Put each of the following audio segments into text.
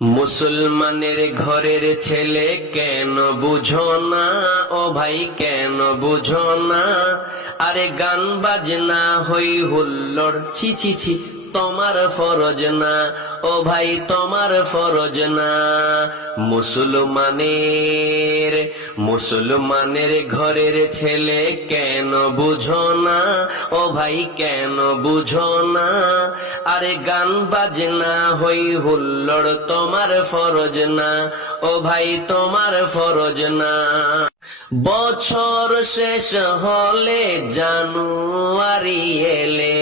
মুসলমানের ঘরের ছেলে কেন বুঝো না, ও ভাই কেন বুঝো না? আরে গান বাজনা হই হুল্লোড়, ছি ছি ছি, তোমার ফরজ না, ও ভাই তোমার ফরজ না। মুসলমানের ঘরের ছেলে কেন বুঝো না, ও ভাই কেন বুঝো না? আরে গান বাজনা হই হুল্লোড়, তোমার ফরজ না, ও ভাই তোমার ফরজ না। বছর শেষ হলে জানুয়ারি এলে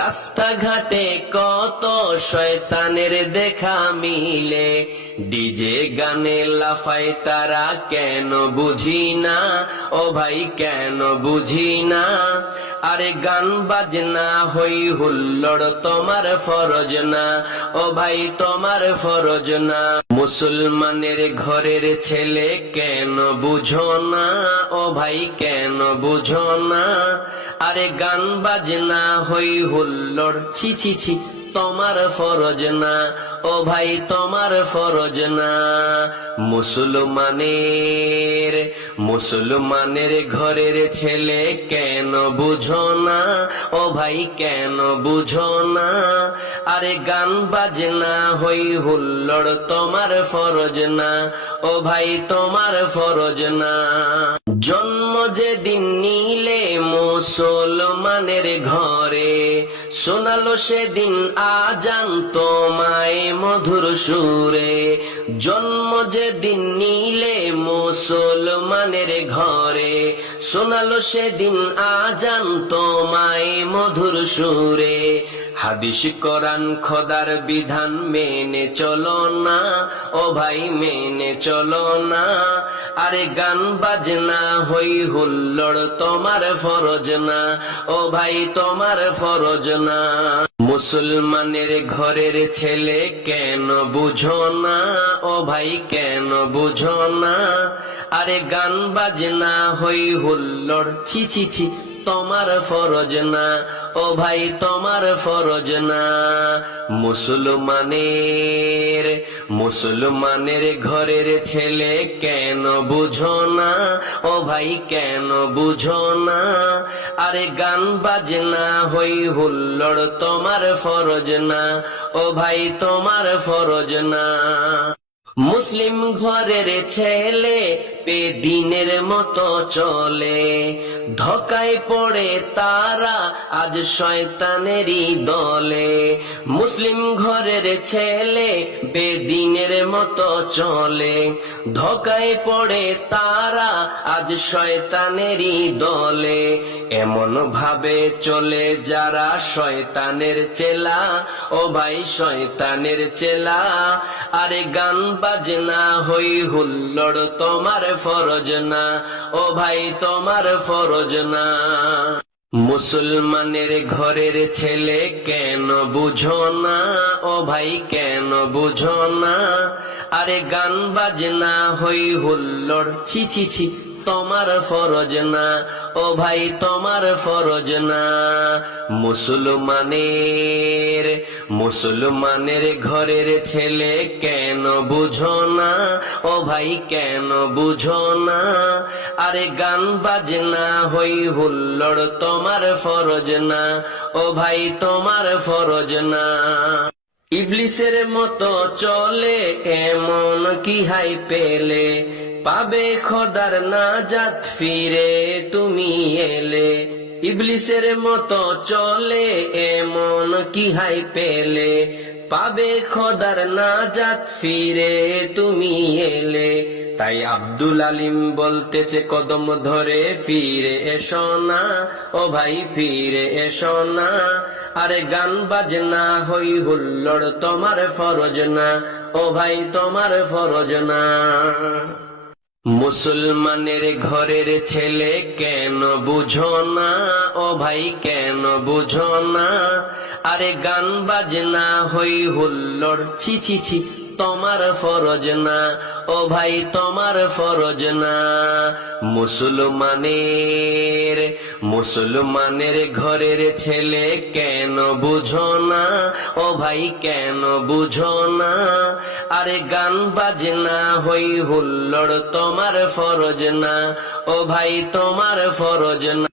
রাস্তাঘাটে কত শয়তানের দেখা মিলে, ডিজে গানে লাফায় তারা কেন বুঝি না, ও ভাই কেন বুঝি না? আরে গান বাজনা হই হুল্লোড়, তোমার ফরজ না, ও ভাই তোমার ফরজ না। মুসলমানের ঘরের ছেলে কেন বুঝো না, ও ভাই কেন বুঝো না? আরে গান বাজনা হই হুল্লোড়, ছি ছি ছি, তোমার ফরজ না, ও ভাই তোমার ফরজ না। মুসলমানের ঘরের ছেলে কেন বুঝো না, ও ভাই কেন বুঝো না? আরে গান বাজনা হই হুল্লোড়, তোমার ফরজ না, ও ভাই তোমার ফরজ না। জন্ম যেদিন নিলে মুসলমানের ঘরে, শোনালো সেদিন আজান তোমায় মধুর সুরে। জন্ম যেদিন নিলে মুসলমানের ঘরে, শোনালো সেদিন আজান তোমায় মধুর সুরে। হাদিস কোরআন খোদার বিধান মেনে চলো না, ও ভাই মেনে চলো না। আরে গান বাজনা হই হুল্লোড়, তোমার ফরজ না, ও ভাই তোমার ফরজ না। মুসলমানের ঘরের ছেলে কেন বুঝো না, ও ভাই কেন বুঝো না? আরে গান বাজনা হই হুল্লোড়, ছি ছি ছি, তোমার ফরজ না, ও ভাই তোমার ফরজ না। মুসলমানের ঘরের ছেলে কেন বুঝো না, ও ভাই কেন বুঝো না? আরে গান বাজনা হই হুল্লোড়, তোমার ফরজ না, ও ভাই তোমার ফরজ না। মুসলিম ঘরের ছেলে বেদিনের মতো চলে, ধোঁকায় পড়ে তারা আজ শয়তানেরই দলে। মুসলিম ঘরের ছেলে বেদিনের মতো চলে, ধোঁকায় পড়ে তারা আজ শয়তানেরই দলে। এমন ভাবে চলে যারা শয়তানের চেলা, ও ভাই শয়তানের চেলা। আরে গান বাজনা হই হুল্লোড়, তোমার ফরজ না, ও ভাই তোমার ফরজ না। মুসলমানের ঘরের ছেলে কেন বুঝো না, ও ভাই কেন বুঝো না? আরে গান বাজনা হই হুল্লোড়, ছি ছি ছি, তোমার ফরজ না, ও ভাই তোমার ফরজ না। মুসলমানের ঘরের ছেলে কেন বুঝো না, ও ভাই কেন বুঝো না? আরে গান বাজনা হই হুল্লোড়, তোমার ফরজ না, ও ভাই তোমার ফরজ না। ইবলিসের মতো চলে এমন কি হাই পেলে, পাবে খোদার নাজাত ফিরে তুমি এলে। ইবলিসের মতো চলে এমন কি হাই পেলে, পাবে খোদার নাজাত ফিরে তুমি এলে। তাই আব্দুল আলিম বলতেছে কদম ধরে ফিরে এসো না, ও ভাই ফিরে এসো না। আরে গান বাজনা হই হুল্লোড়, তোমার ফরজ না, ও ভাই তোমার ফরজ না। মুসলমানের ঘরের ছেলে কেন বুঝো না, ও ভাই কেন বুঝো না? আরে গান বাজনা হই হুল্লোড়, ছি ছি ছি, তোমার ফরজ না, ও ভাই তোমার ফরজ না। মুসলমানের ঘরের ছেলে কেন বুঝো না, ও ভাই কেন বুঝো না, আরে গান বাজনা হই হুল্লোড় তোমার ফরজ না, ও ভাই তোমার ফরজ না।